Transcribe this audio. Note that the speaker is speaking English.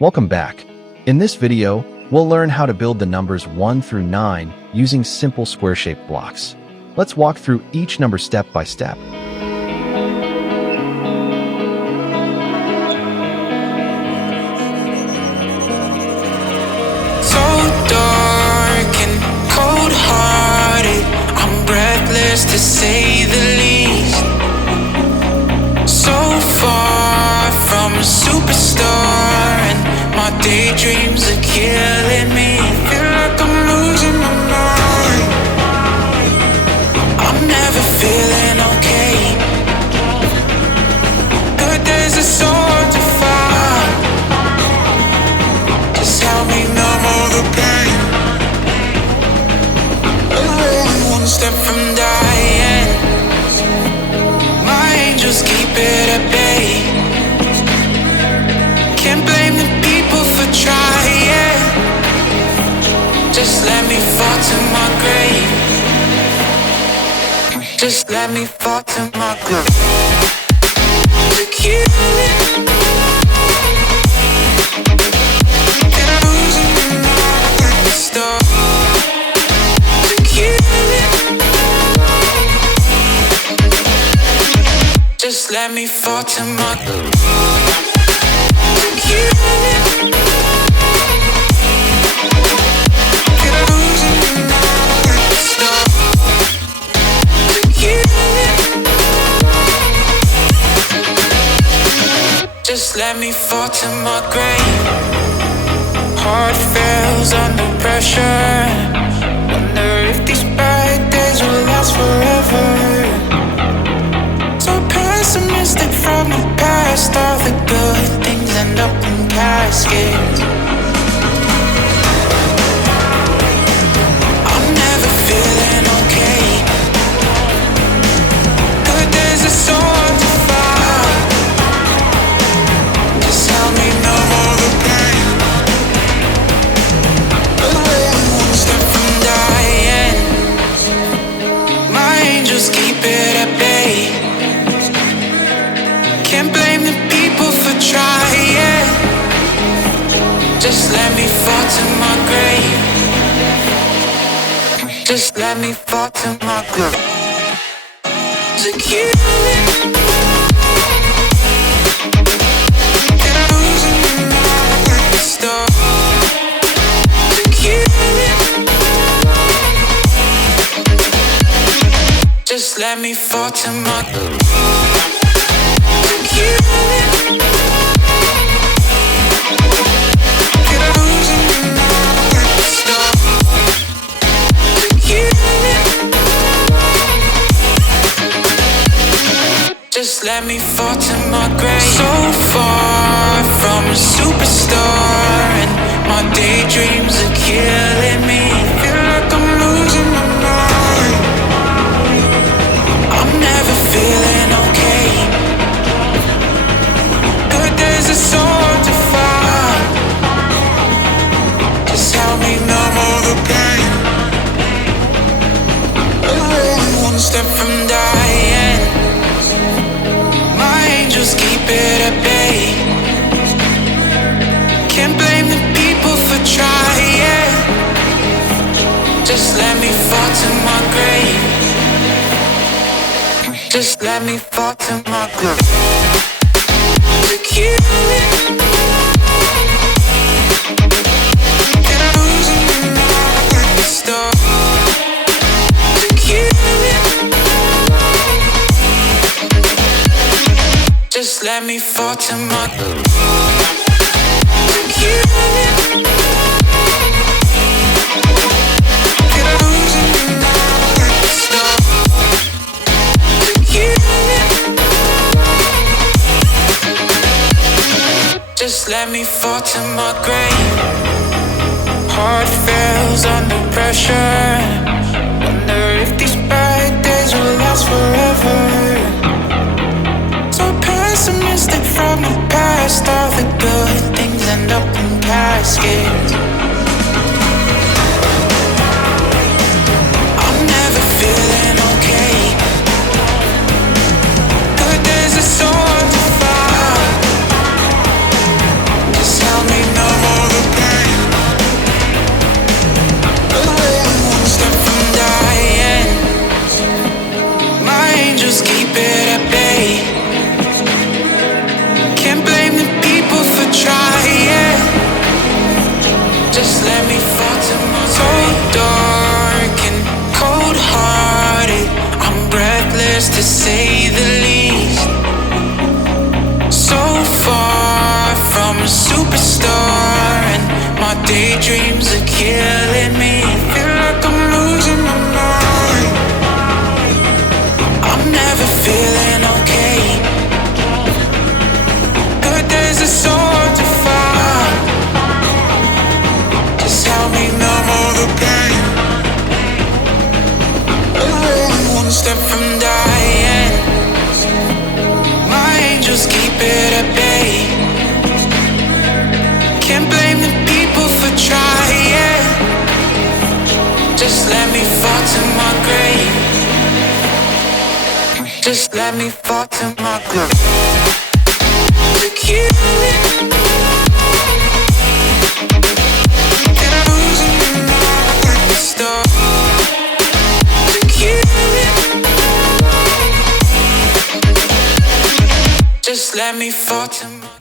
Welcome back. In this video, we'll learn how to build the numbers 1 through 9 using simple square-shaped blocks. Let's walk through each number step by step. So dark and cold-hearted, I'm breathless to say the least. So far from a superstar, and my daydreams are killing me. Feel like I'm losing my mind. I'm never feeling okay. Good days are so hard to find. Just help me numb all the pain. I'm one step from dying. My angels keep it at bay. Can't blame the people for trying. Just let me fall to my grave. Just let me fall to my grave. To kill it. And I'm losing my mind. Stop. To kill it. Just let me fall to my grave. To kill it. And I'm losing my mind. Stop. To kill it. Just let me fall to my grave. Heart fails under pressure. Wonder if these bad days will last forever. So pessimistic from the past. All the good things end up in caskets. I'm never feeling okay. Good days are so hard to find. Just help me numb all the pain. I'm one step from dying. My angels keep it at bay. Can't blame the people for trying. Just let me fall to my grave. Just let me fall to my grave. To kill it. And I'm losing my mind. Stop. To kill it. Just let me fall to my grave. To kill it. And I'm losing my mind. Stop. To kill it. Just let me fall to my grave. So far from a superstar, and my daydreams are killing me. Feel like I'm losing my mind. I'm never feeling okay. Good days are so hard to find. Just help me numb all the pain. I'm one step from dying. My angels keep it at bay. Can't blame the people for trying. Just let me fall to my grave. Just let me fall to my grave. To kill it. And I'm losing my mind. Stop. To kill it. Just let me fall to my grave. To kill it. And I'm losing my mind. Stop. To kill it. Just let me fall to my grave. Heart fails under pressure. Wonder if these bad days will last forever. So pessimistic from the past. All the good things end up in caskets. I'm never feeling okay. Good days are so hard to find. Just help me superstar, and my daydreams are killing me. Feel like I'm losing my mind. I'm never feeling okay. Good days are so hard to find. Just help me numb all the pain. I'm only one step from dying. My angels keep it at bay. Can't blame the people for trying. Just let me fall to my grave. Just let me fall to my grave. To kill it. And I'm losing my mind like a star. To kill it. Just let me fall to my